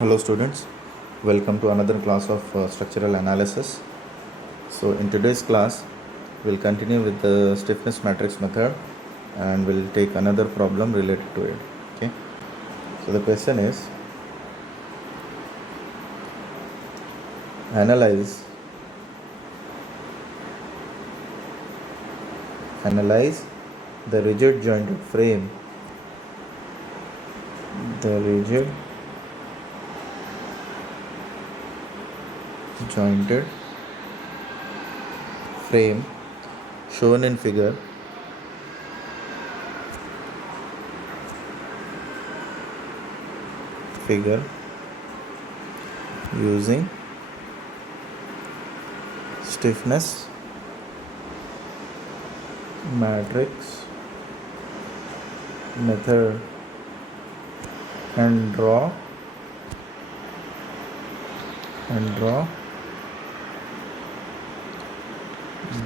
Hello students, welcome to another class of structural analysis. So in today's class, we'll continue with the stiffness matrix method and we'll take another problem related to it. Okay. So the question is, analyze the rigid jointed frame, the rigid jointed frame shown in figure using stiffness matrix method and draw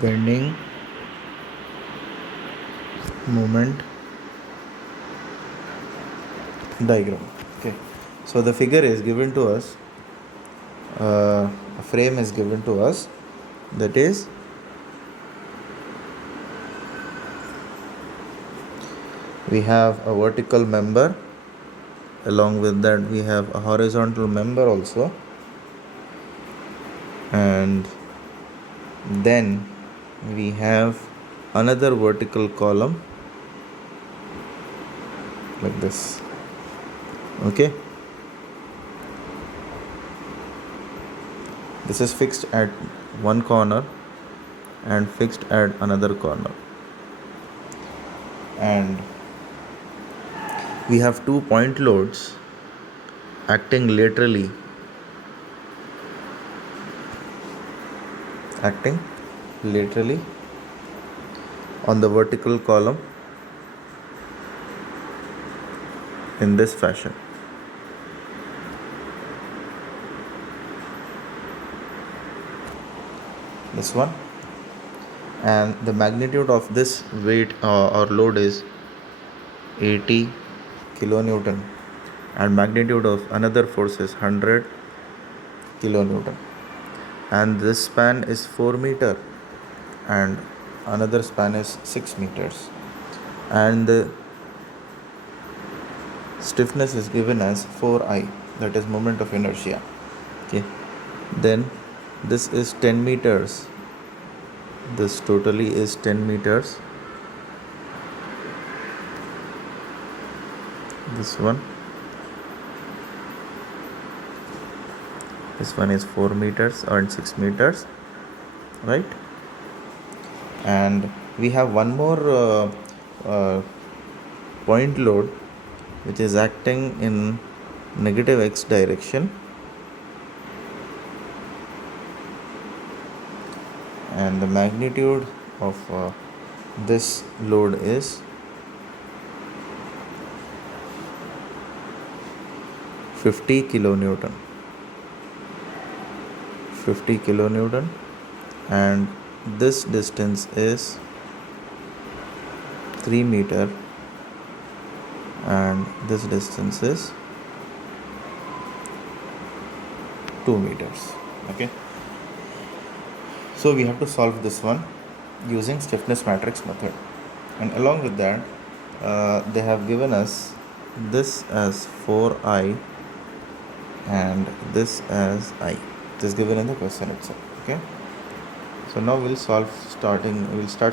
bending moment diagram. Okay, so the figure is given to us, a frame is given to us, that is we have a vertical member, along with that we have a horizontal member also, and then we have another vertical column like this. Okay, this is fixed at one corner and fixed at another corner, and we have two point loads acting laterally on the vertical column in this fashion. This one, and the magnitude of this weight or load is 80 kilonewton, and magnitude of another force is 100 kilonewton, and this span is 4 meter and another span is 6 meters, and the stiffness is given as 4I, that is moment of inertia. Okay, then this is 10 meters, this totally is 10 meters, this one is 4 meters and 6 meters, right? And we have one more point load which is acting in negative x direction, and the magnitude of this load is 50 kilonewton, and this distance is 3 meter and this distance is 2 meters. Okay, so we have to solve this one using stiffness matrix method, and along with that they have given us this as 4I and this as I. It is given in the question itself. Okay, so now we'll start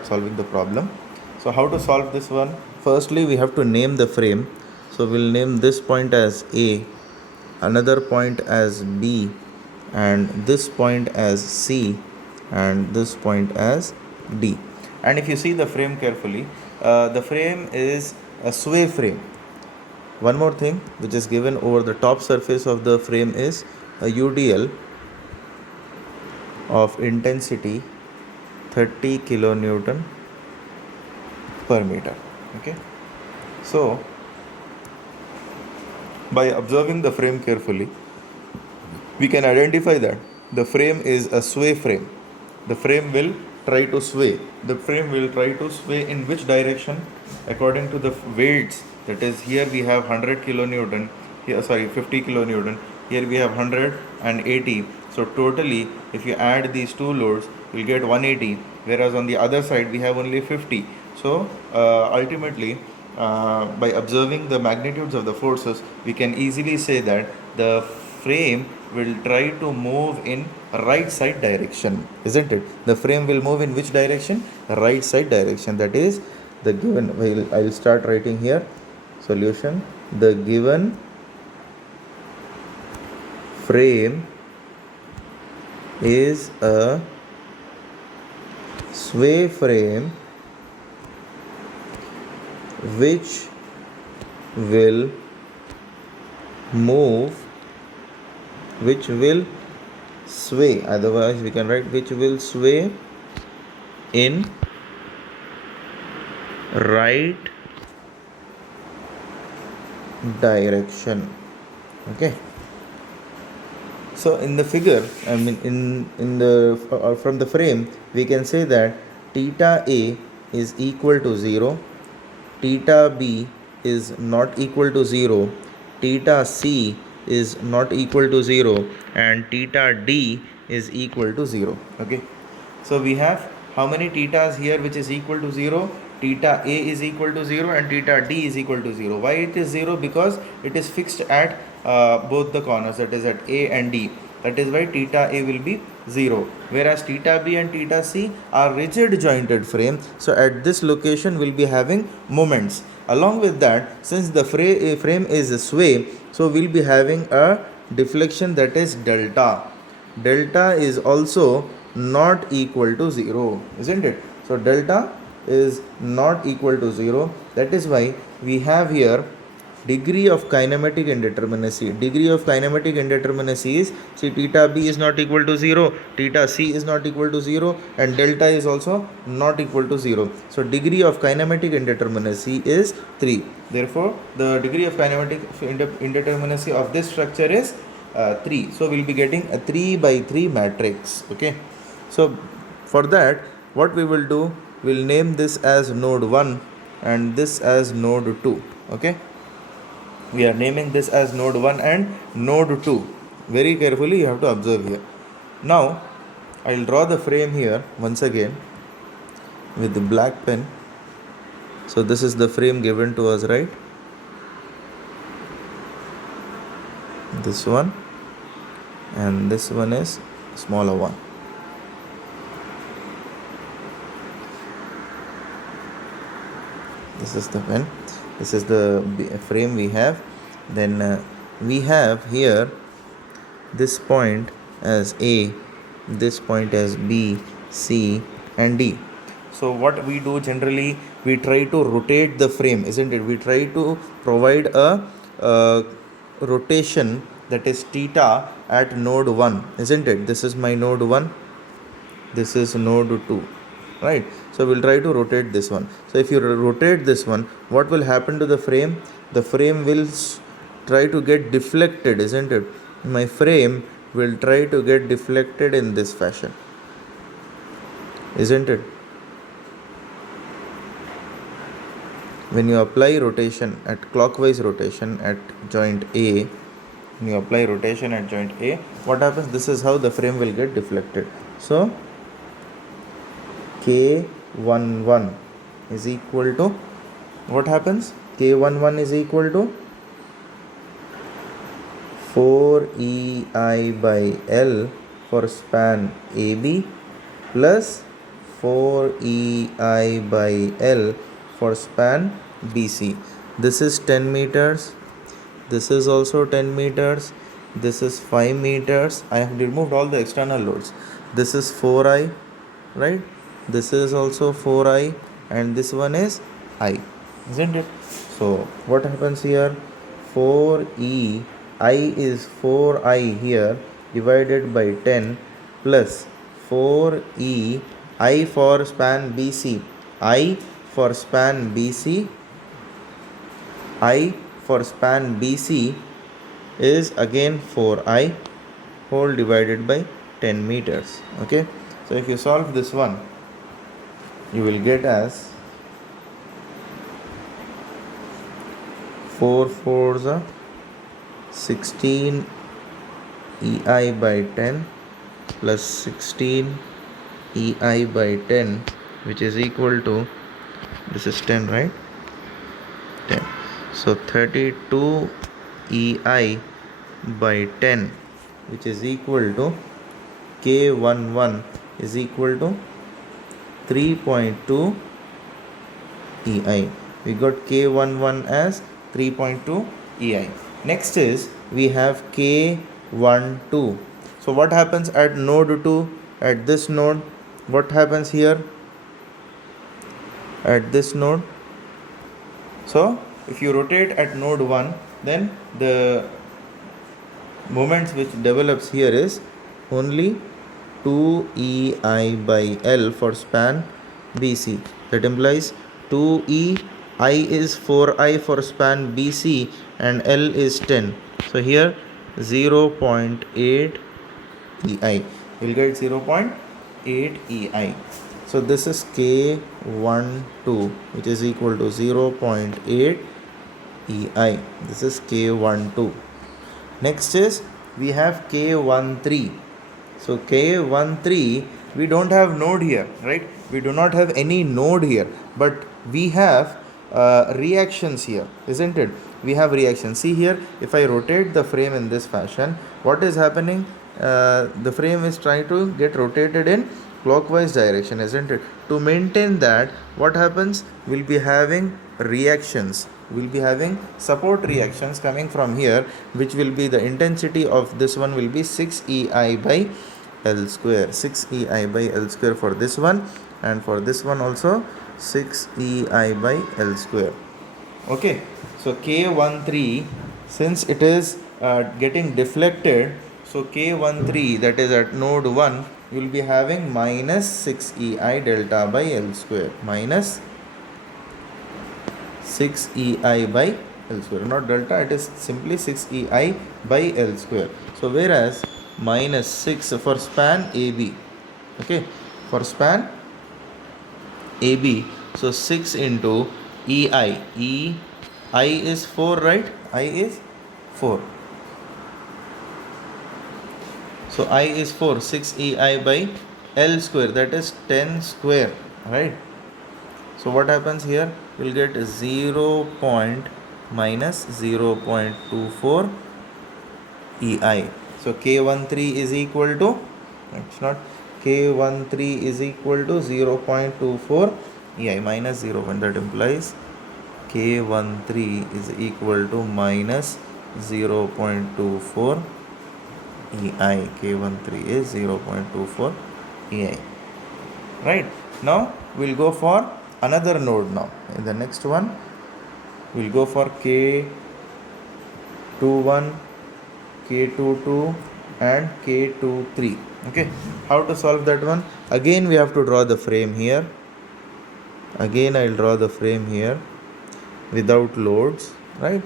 solving the problem. So how to solve this one? Firstly, we have to name the frame. So we'll name this point as A, another point as B, and this point as C, and this point as D. And if you see the frame carefully, the frame is a sway frame. One more thing which is given over the top surface of the frame is a UDL of intensity 30 kilonewton per meter. Okay, so by observing the frame carefully, we can identify that the frame is a sway frame. The frame will try to sway. The frame will try to sway in which direction? According to the weights. That is, here we have 100 kilonewton, here 50 kilonewton, Here we have 100 and 80. So totally, if you add these two loads, you'll get 180. Whereas on the other side, we have only 50. So ultimately, by observing the magnitudes of the forces, we can easily say that the frame will try to move in right side direction, isn't it? The frame will move in which direction? Right side direction. That is the given. I'll start writing here. Solution. The given frame is a sway frame which will move, which will sway, otherwise we can write which will sway in right direction. Okay, so in the figure, I mean in the from the frame, we can say that theta A is equal to 0, theta B is not equal to 0, theta C is not equal to 0, and theta D is equal to 0. Okay, so we have how many thetas here which is equal to 0? Theta A is equal to 0 and theta D is equal to 0. Why it is 0? Because it is fixed at both the corners, that is at A and D. That is why theta A will be 0. Whereas theta B and theta C are rigid jointed frame. So at this location we'll be having moments. Along with that, since the frame is a sway, so we'll be having a deflection, that is delta. Delta is also not equal to 0, isn't it? So delta is not equal to 0. That is why we have here degree of kinematic indeterminacy. Degree of kinematic indeterminacy is, see, theta B is not equal to 0, theta C is not equal to 0, and delta is also not equal to 0. So degree of kinematic indeterminacy is 3. Therefore, the degree of kinematic indeterminacy of this structure is 3. So we'll be getting a 3 by 3 matrix. Okay, so for that, what we will do, we'll name this as node 1 and this as node 2. Okay, we are naming this as node 1 and node 2. Very carefully you have to observe here. Now I'll draw the frame here once again with the black pen. So this is the frame given to us, right? This one, and this one is smaller one. This is the pen, this is the frame we have. Then we have here this point as A, this point as B, C and D. So what we do generally, we try to rotate the frame, isn't it? We try to provide a rotation, that is theta, at node 1, isn't it? This is my node 1, this is node 2, right? So we'll try to rotate this one. So if you rotate this one, what will happen to the frame? The frame will try to get deflected, isn't it? My frame will try to get deflected in this fashion, isn't it? When you apply rotation at clockwise rotation at joint A, when you apply rotation at joint A, what happens? This is how the frame will get deflected. So K11 is equal to, what happens? K11 is equal to 4EI by L for span AB plus 4EI by L for span BC. This is 10 meters. This is also 10 meters. This is 5 meters. I have removed all the external loads. This is 4I, right? This is also 4I, and this one is I, isn't it? So what happens here? 4E, I is 4I here divided by 10 plus 4E, I for span BC, I for span BC, I for span BC is again 4I whole divided by 10 meters. Okay, so if you solve this one, you will get as 4 4s are 16 EI by 10 plus 16 EI by 10, which is equal to, this is 10, right? 10. So 32 EI by 10, which is equal to K11 is equal to 3.2 EI. We got K11 as 3.2 EI. Next is we have K12. So what happens at node 2? At this node, what happens here? At this node. So if you rotate at node 1, then the moments which develops here is only 2EI by L for span BC. That implies 2E, I is 4I for span BC and L is 10. So here 0.8 EI. You'll get 0.8 EI. So this is K12, which is equal to 0.8 EI. This is K12. Next is we have K13. So K13, we don't have node here, right? We do not have any node here, but we have reactions here, isn't it? We have reactions. See here, if I rotate the frame in this fashion, what is happening? The frame is trying to get rotated in clockwise direction, isn't it? To maintain that, what happens? We'll be having reactions. We'll be having support reactions coming from here, which will be the intensity of this one will be 6EI by L square. 6EI by L square for this one, and for this one also 6EI by L square. Okay, so K13, since it is getting deflected, so K13, that is at node 1, you will be having minus 6EI delta by L square. Minus 6EI by L square. Not delta, it is simply 6EI by L square. So whereas minus 6 for span AB. Okay, for span AB. So 6 into EI. I is 4, right? I is 4. So I is 4. 6EI by L square. That is 10 square, right? So what happens here? We'll get 0. Minus 0.24 EI. So K13 is equal to, it's not, K13 is equal to 0.24 EI minus 0. That implies K13 is equal to minus 0.24 EI. K13 is 0.24 EI. Right. Now we'll go for another node now. In the next one, we'll go for K21, K22 and K23. Okay, how to solve that one? Again we have to draw the frame here. Again I'll draw the frame here without loads, right?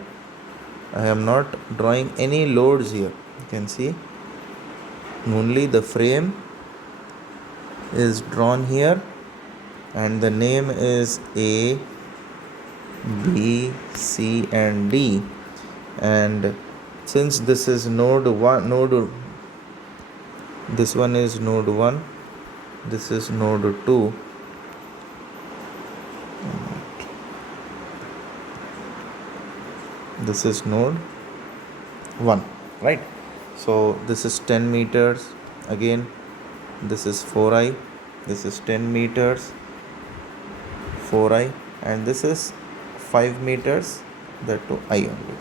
I am not drawing any loads here. You can see only the frame is drawn here, and the name is A, B, C and D. And since this is node 1, this one is node 1, this is node 2, this is node 1, right? So this is 10 meters. Again this is 4i, this is 10 meters, 4i, and this is 5 meters, that to I only.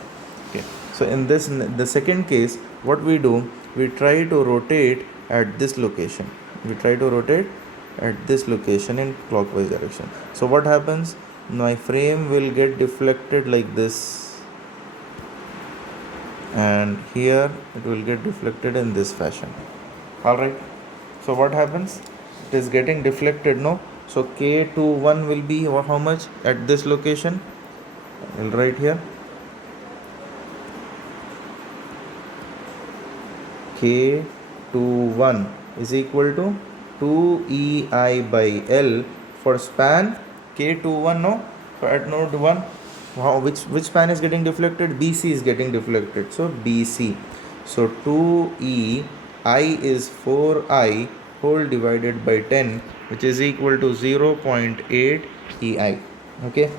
Okay, so in this, the second case, what we do, we try to rotate at this location. We try to rotate at this location in clockwise direction. So what happens? My frame will get deflected like this, and here it will get deflected in this fashion. Alright, so what happens? It is getting deflected, no? So K21 will be how much at this location? I'll write here. K21 is equal to 2EI by L for span K21, no? So at node 1, which span is getting deflected? BC is getting deflected. So BC. So 2e I is 4i whole divided by 10, which is equal to 0.8 ei. Okay,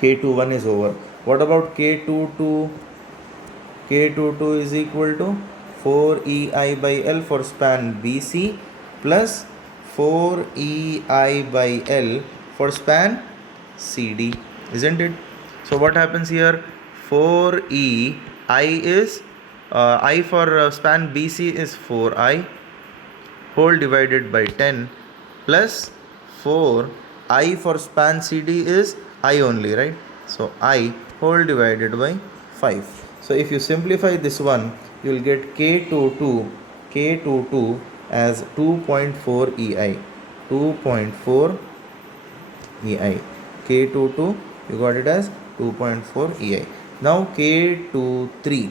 K21 is over. What about K22? K22 is equal to 4ei by L for span BC plus 4ei by L for span CD, isn't it? So what happens here? 4e I is I for span BC is 4i whole divided by 10 plus 4 I for span CD is I only, right? So I whole divided by 5. So if you simplify this one, you will get K22 as 2.4 EI. 2.4 EI. K22 you got it as 2.4 EI. Now K23.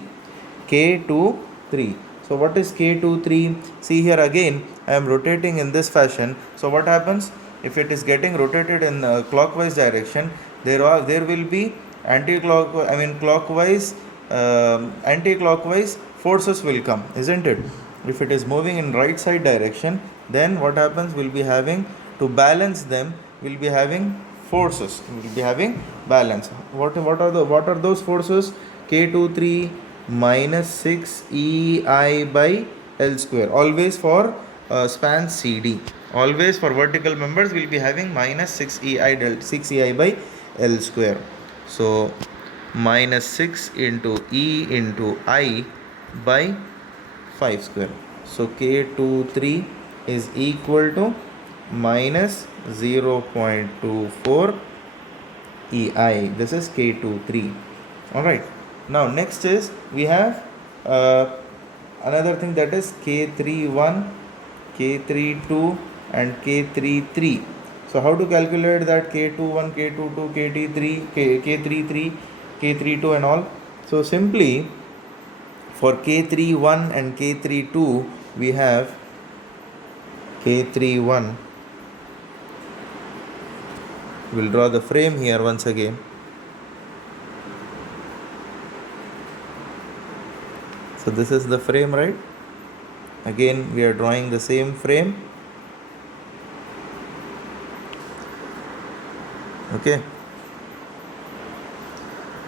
K23. So what is K23? See here again I am rotating in this fashion. So what happens? If it is getting rotated in clockwise direction, there will be clockwise anti-clockwise forces will come, isn't it? If it is moving in right side direction, then what happens? We'll be having to balance them. We'll be having forces. We'll be having balance. What are those forces? K23 minus 6 EI by L square. Always for span CD. Always for vertical members we'll be having minus 6 EI by L square. So minus 6 into E into I by 5 square. So K23 is equal to minus 0.24 EI. This is K23. Alright. Now next is we have another thing, that is K31, K32 and K33. So how to calculate that K21, K22, K33, K32 and all? So simply for K31 and K32 we have K31. We'll draw the frame here once again. So this is the frame, right? Again we are drawing the same frame. Okay.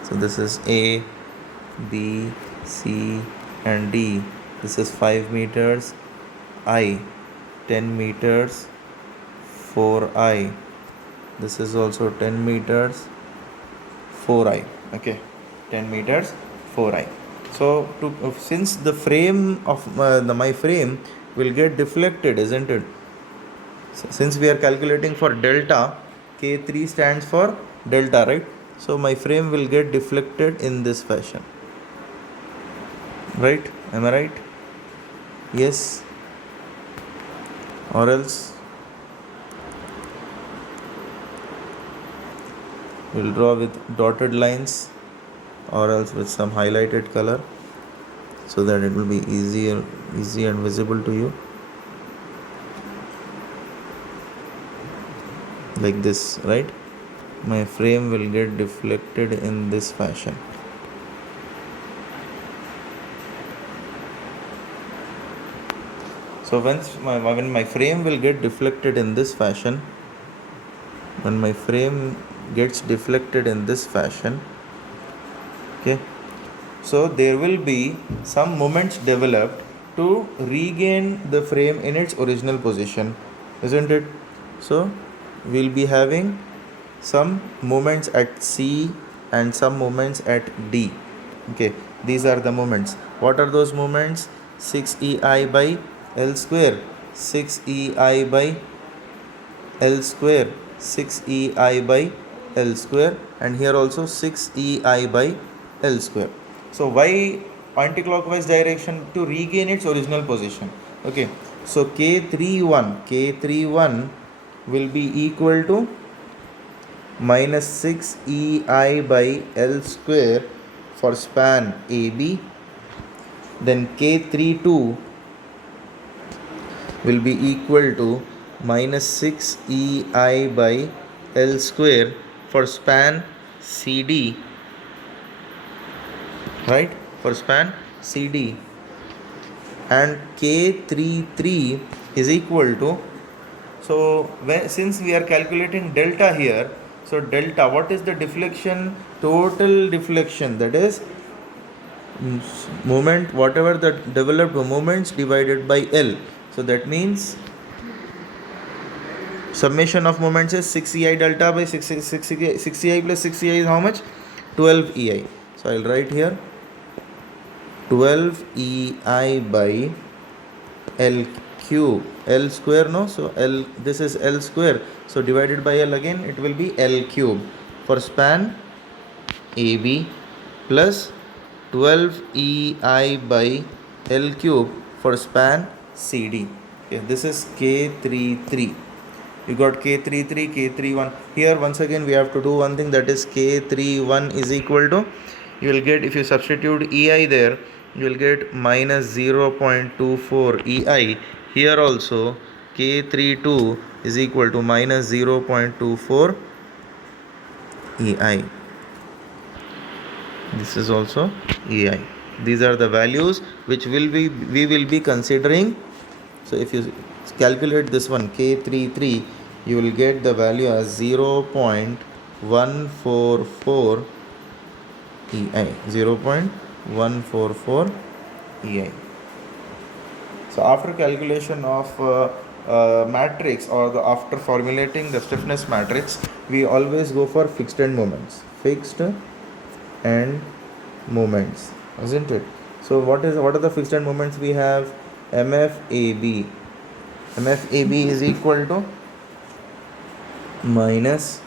So this is A, B, C and D. This is 5 meters. I, 10 meters. 4I. This is also 10 meters. 4I. Okay. 10 meters. 4I. So since the frame of my frame will get deflected, isn't it? So since we are calculating for delta, K3 stands for delta, right? So my frame will get deflected in this fashion, right? Am I right? Yes. Or else we'll draw with dotted lines, or else with some highlighted color, so that it will be easy and visible to you, like this, right? My frame will get deflected in this fashion. So when my frame will get deflected in this fashion, okay, so there will be some moments developed to regain the frame in its original position, isn't it? So we'll be having some moments at C and some moments at D. Okay, these are the moments. What are those moments? 6EI by L square, 6EI by L square, 6EI by L square, and here also 6EI by L square. So why anti-clockwise direction? To regain its original position. Okay, so K31 will be equal to minus 6EI by L square for span AB. Then K32 will be equal to minus 6EI by L square for span CD, right? For span CD, and K33 is equal to, so since we are calculating delta here, so delta, what is the deflection? Total deflection, that is moment, whatever the developed moments divided by L. So that means summation of moments is 6 EI delta by 6 EI plus 6 EI is how much? 12 EI. So I'll write here 12 EI by L cube, L square, no? So L, this is L square. So divided by L again, it will be L cube for span AB plus 12 EI by L cube for span CD. Okay, this is K33. You got K33, K31. Here once again we have to do one thing, that is K31 is equal to, you will get, if you substitute EI there, you will get minus 0.24 EI. Here also K32 is equal to minus 0.24 EI. This is also EI. These are the values which we will be considering. So if you calculate this one K33, you will get the value as 0.144 EI. 0.144 EI. So after calculation of matrix, or after formulating the stiffness matrix, we always go for fixed end moments. Fixed end moments, isn't it? So what are the fixed end moments we have? MFAB. MFAB is equal to minus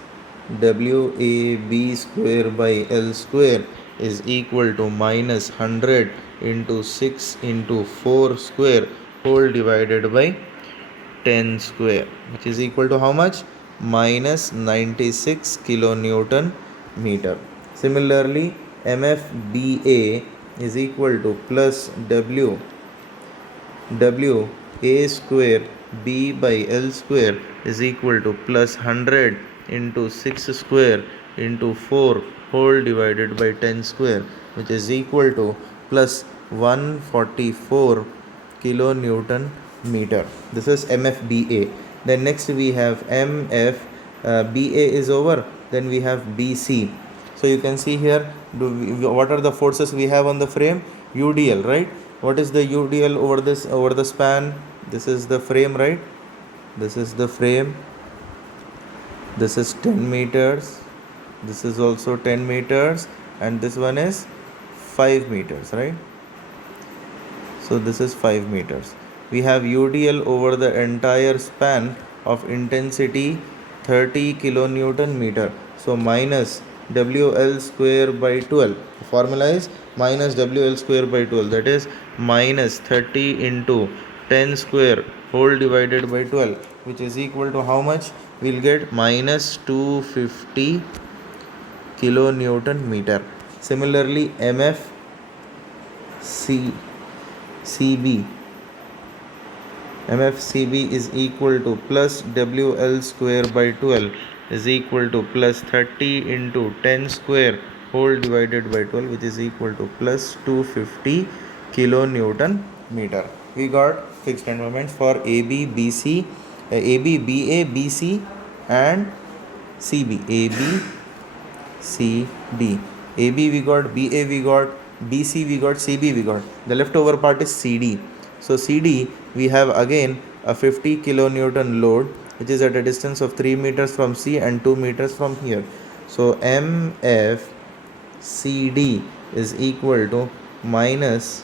WAB square by L square is equal to minus 100 into 6 into 4 square whole divided by 10 square, which is equal to how much? Minus 96 kilonewton meter. Similarly, MFBA is equal to plus WA square B by L square is equal to plus 100 into 6 square into 4 whole divided by 10 square, which is equal to plus 144 kilonewton meter. This is MFBA. Then next we have BA is over, then we have BC. So you can see here, what are the forces we have on the frame? UDL, right? What is the UDL over the span? This is the frame, right? This is the frame. This is 10 meters. This is also 10 meters, and this one is 5 meters, right? So this is 5 meters. We have UDL over the entire span of intensity 30 kilonewton meter. So minus WL square by 12. The formula is minus WL square by 12. That is minus 30 into 10 square whole divided by 12, which is equal to how much? We'll get minus 250 kilonewton meter. Similarly, MFCB is equal to plus WL square by 12 is equal to plus 30 into 10 square whole divided by 12, which is equal to plus 250 kilonewton meter. We got fixed end moments for AB, BA, BC and CB. AB, CD. AB we got, BA we got, BC we got, CB we got. The leftover part is CD. So CD we have again a 50 kilonewton load, which is at a distance of 3 meters from C and 2 meters from here. So MFCD is equal to minus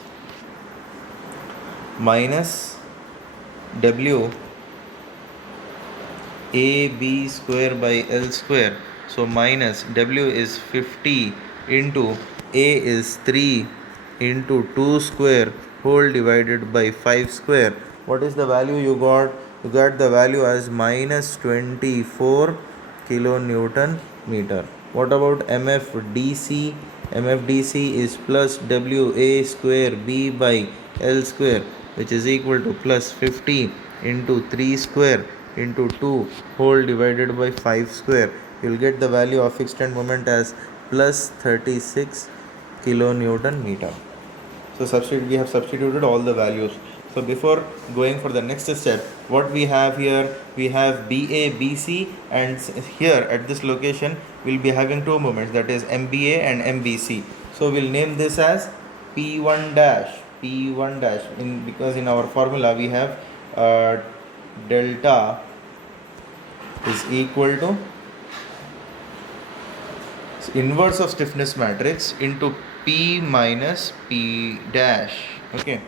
WAB square by L square. So minus W is 50 into A is 3 into 2 square whole divided by 5 square. What is the value you got? You got the value as minus 24 kilonewton meter. What about MFDC? MFDC is plus WA square B by L square, which is equal to plus 50 into 3 square into 2 whole divided by 5 square. You will get the value of fixed end moment as plus 36 kilonewton meter. So we have substituted all the values. So before going for the next step, what we have here, we have BA, BC, and here at this location we'll be having two moments, that is MBA and MBC. So we'll name this as P1 dash, P1 dash, because in our formula we have delta is equal to inverse of stiffness matrix into P minus P dash. Okay,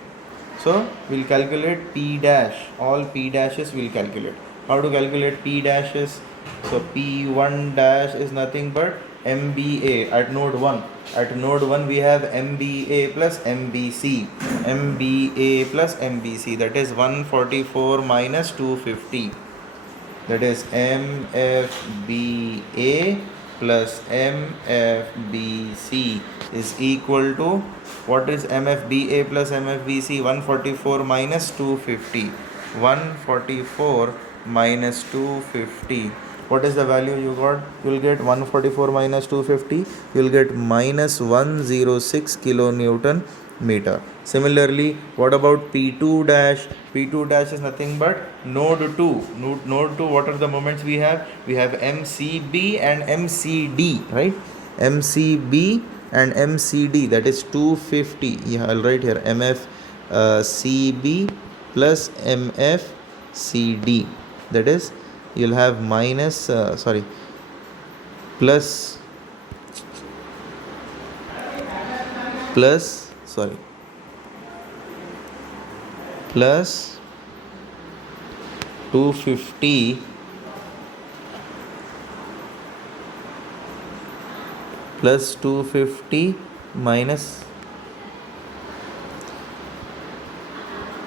so we'll calculate P dash, all P dashes we'll calculate. How to calculate P dashes? So P1 dash is nothing but MBA at node 1. At node 1 we have MBA plus MBC, MBA plus MBC, that is 144 minus 250, that is MFBA plus MFBC is equal to, what is MFBA plus MFBC? 144 minus 250. 144 minus 250. What is the value you got? You will get 144 minus 250. You will get minus 106 kilonewton meter. Similarly, what about P2 dash? P2 dash is nothing but node 2. Node 2, what are the moments we have? We have MCB and MCD, right? MCB and MCD, that is 250. Yeah, I'll write here MFCB plus MFCD, that is you'll have minus plus 250 plus 250 minus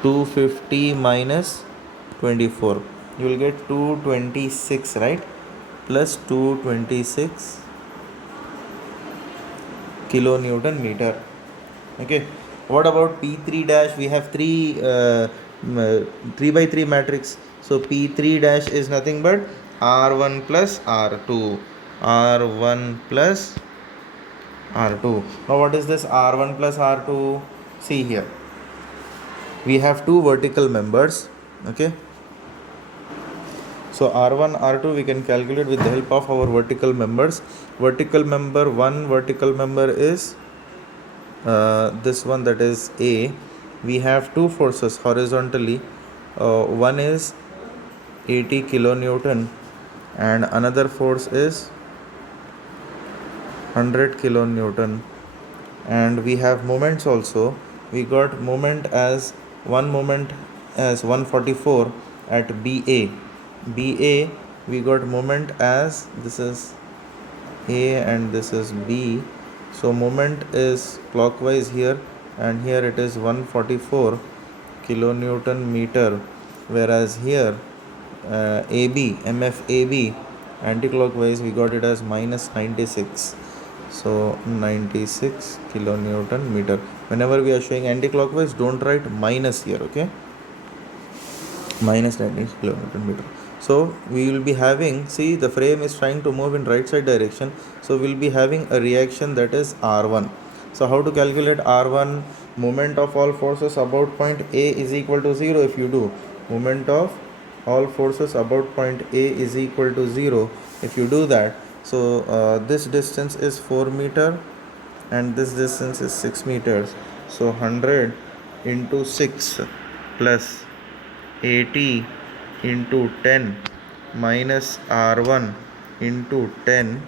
250 minus 24, you will get 226, right? Plus 226 kilonewton meter. Okay, what about P3 dash? We have 3 by 3 matrix. So P3 dash is nothing but R1 plus R2, R1 plus R2. Now what is this R1 plus R2? See here, we have two vertical members. Okay, so R1, R2 we can calculate with the help of our vertical members. Vertical member 1, vertical member is this one, that is A. We have two forces horizontally. One is 80 kilonewton and another force is 100 kilonewton. And we have moments also. We got moment as 144 at BA. BA we got moment as, this is A and this is B. So moment is clockwise here, and here it is 144 kilonewton meter, whereas here AB, MFAB, anti-clockwise we got it as minus 96. So 96 kilonewton meter. Whenever we are showing anti-clockwise, don't write minus here, okay? Minus 96 kilonewton meter. So we will be having, see, the frame is trying to move in right side direction, so we will be having a reaction, that is R1. So how to calculate R1? Moment of all forces about point A is equal to 0. If you do moment of all forces about point A is equal to 0, if you do that, so this distance is 4 meter and this distance is 6 meters. So 100 into 6 plus 80 into 10 minus R1 into 10,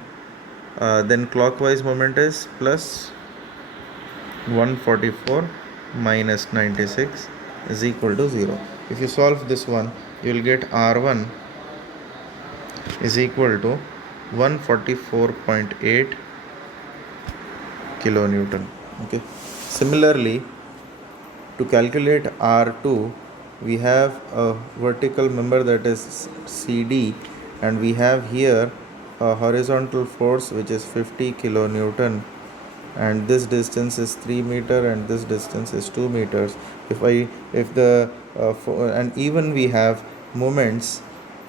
then clockwise moment is plus 144 minus 96 is equal to 0. If you solve this one, you will get R1 is equal to 144.8 kilonewton. Okay. Similarly, to calculate R2, we have a vertical member, that is CD, and we have here a horizontal force which is 50 kilonewton, and this distance is 3 meter and this distance is 2 meters. And even we have moments,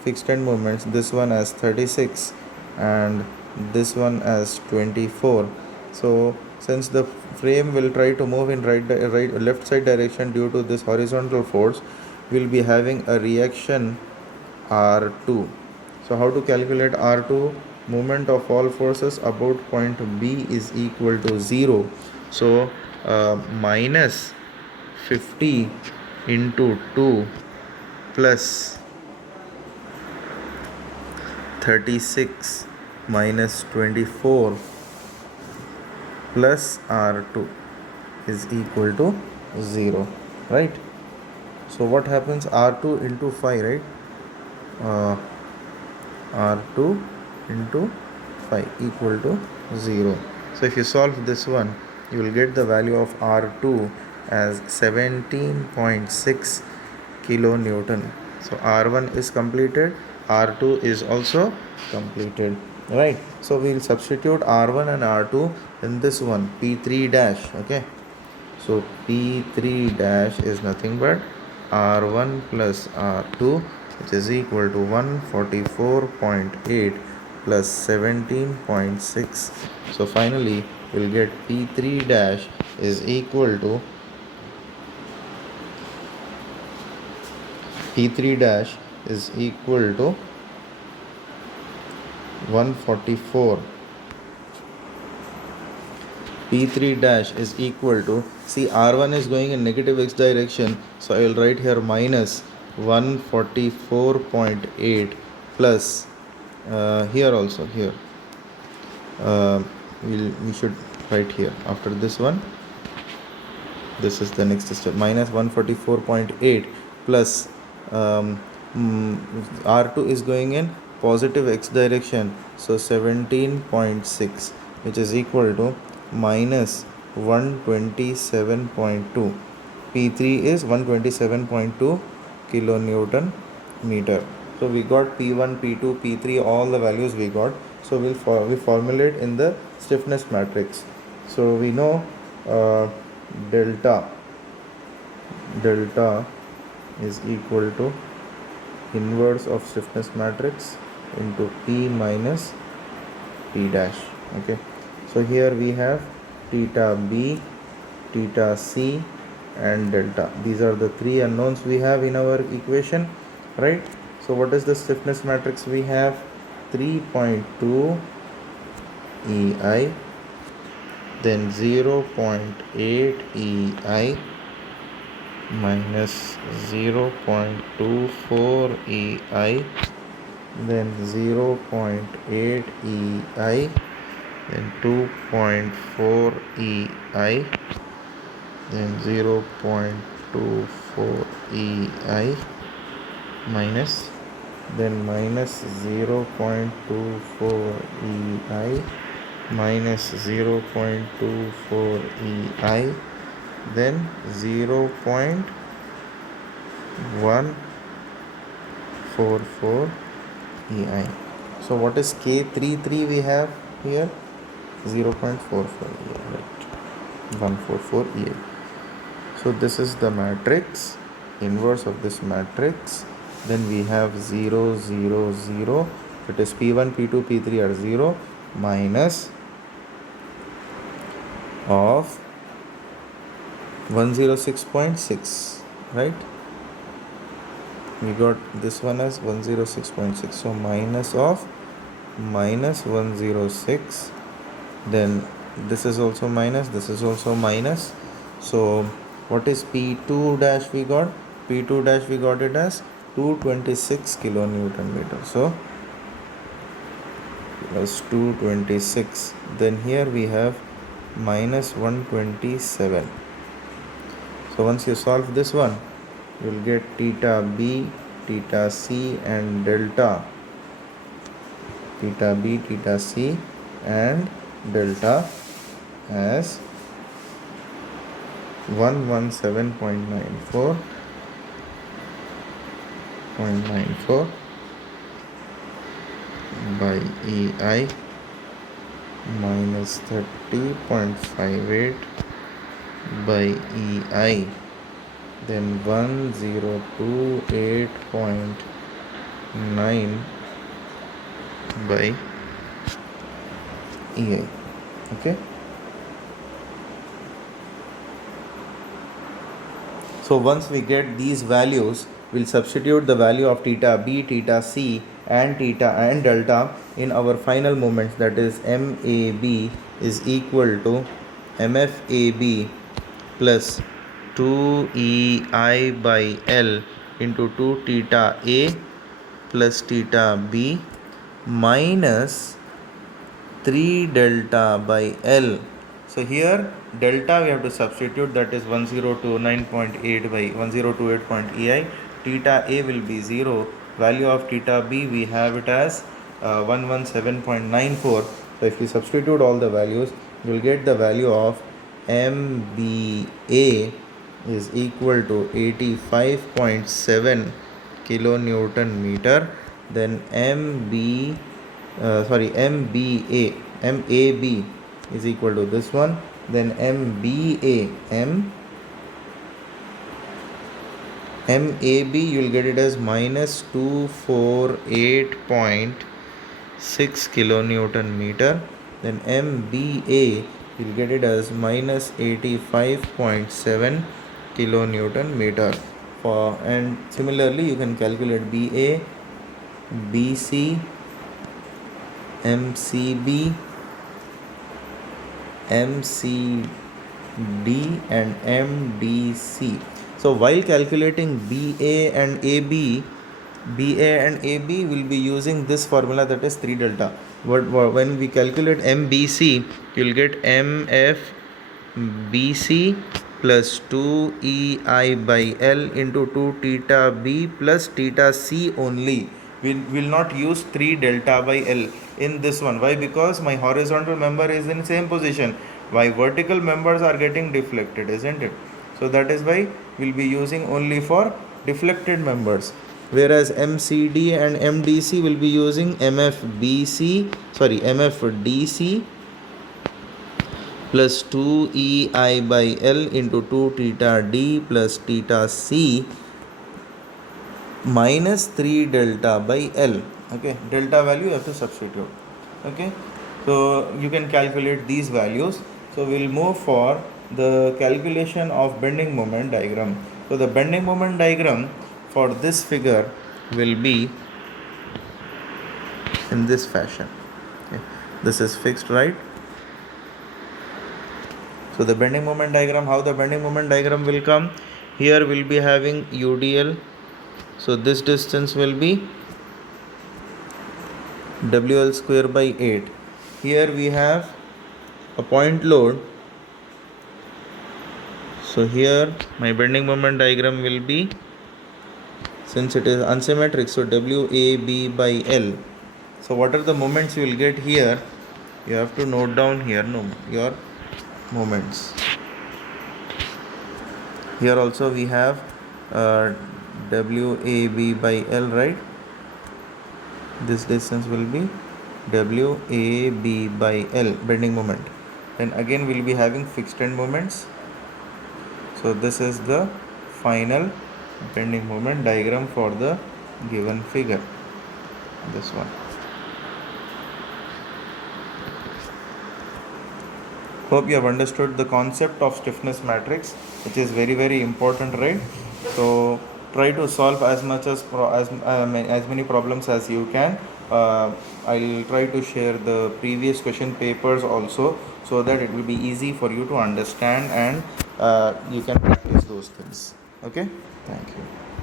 fixed end moments, this one as 36 and this one as 24. So since the frame will try to move in left side direction due to this horizontal force, we'll be having a reaction R2. So how to calculate R2? Moment of all forces about point B is equal to 0. So minus 50 into 2 plus 36 minus 24 plus R2 is equal to 0, right? So what happens? R2 into 5, right? R2 into 5 equal to 0. So if you solve this one, you will get the value of R2 as 17.6 kilonewton. So R1 is completed, R2 is also completed, right? So we will substitute R1 and R2 in this one, P3 dash, okay? So P3 dash is nothing but R1 plus R2, which is equal to 144.8 plus 17.6. So finally we'll get P3 dash is equal to P3 dash is equal to 144. P3 dash is equal to, see, R1 is going in negative x direction, so I will write here minus 144.8 plus here also, here we should write here after this one. This is the next step, minus 144.8 plus R2 is going in positive x direction, so 17.6, which is equal to minus 127.2. P3 is 127.2 kilonewton meter. So we got P1, P2, P3, all the values we got. So we formulate in the stiffness matrix. So we know delta is equal to inverse of stiffness matrix into P minus P dash. Okay, so here we have theta B, theta C and delta. These are the three unknowns we have in our equation, right? So what is the stiffness matrix we have? 3.2 EI, then 0.8 EI minus 0.24 EI, then 0.8 EI, then 2.4 EI, then 0.24 EI minus, then minus 0.24 EI minus 0.24 EI, then 0.144 EI. So what is K33 we have here? 0.44 EI, right? 144 EI. So this is the matrix, inverse of this matrix. Then we have 0, 0, 0. It is P1, P2, P3 are 0 minus of 106.6, right? We got this one as 106.6. So minus of minus 106. Then this is also minus, this is also minus. So what is P2 dash we got? P2 dash we got it as 226 kilonewton meter. So plus 226. Then here we have minus 127. So once you solve this one, you will get theta B, theta C and delta. Theta B, theta C and delta as 117.94 by EI minus 30.58 by EI, then 1028.9 by EI. Okay. So once we get these values, we'll substitute the value of theta b, theta c and theta and delta in our final moments, that is MAB is equal to MFAB plus 2EI by L into 2 theta A plus theta B minus 3 delta by L. So here delta we have to substitute, that is 1029.8 by 1028.ei. Theta A will be 0. Value of theta B we have it as 117.94. So if we substitute all the values, you will get the value of MBA is equal to 85.7 kilonewton meter. Then MBA MAB is equal to this one. Then MAB you will get it as minus 248.6 kilonewton meter. Then MBA you will get it as minus 85.7 kilonewton meter. And similarly you can calculate BA, BC, MCB, MCD and MDC. So while calculating BA and AB will be using this formula, that is 3 delta. But when we calculate MBC, you will get MFBC plus 2EI by L into 2 theta B plus theta C only. We will not use 3 delta by L in this one. Why? Because my horizontal member is in same position. My vertical members are getting deflected, isn't it? So that is why we'll be using only for deflected members. Whereas MCD and MDC will be using MFDC plus 2EI by L into 2 theta D plus theta C minus 3 delta by L. Okay, delta value you have to substitute. Okay, so you can calculate these values. So we'll move for the calculation of bending moment diagram. So the bending moment diagram for this figure will be in this fashion. Okay, this is fixed, right? So the bending moment diagram, how the bending moment diagram will come? Here we'll be having UDL. So this distance will be WL square by 8. Here we have a point load. So here my bending moment diagram will be, since it is unsymmetric, so WAB by L. So what are the moments you will get here? You have to note down here your moments. Here also we have WAB by L, right? This distance will be WAB by L, bending moment. Then again we'll be having fixed end moments. So this is the final bending moment diagram for the given figure, this one. Hope you have understood the concept of stiffness matrix, which is very, very important, right? So try to solve as many problems as you can. I'll try to share the previous question papers also, so that it will be easy for you to understand and you can practice those things. Okay, thank you.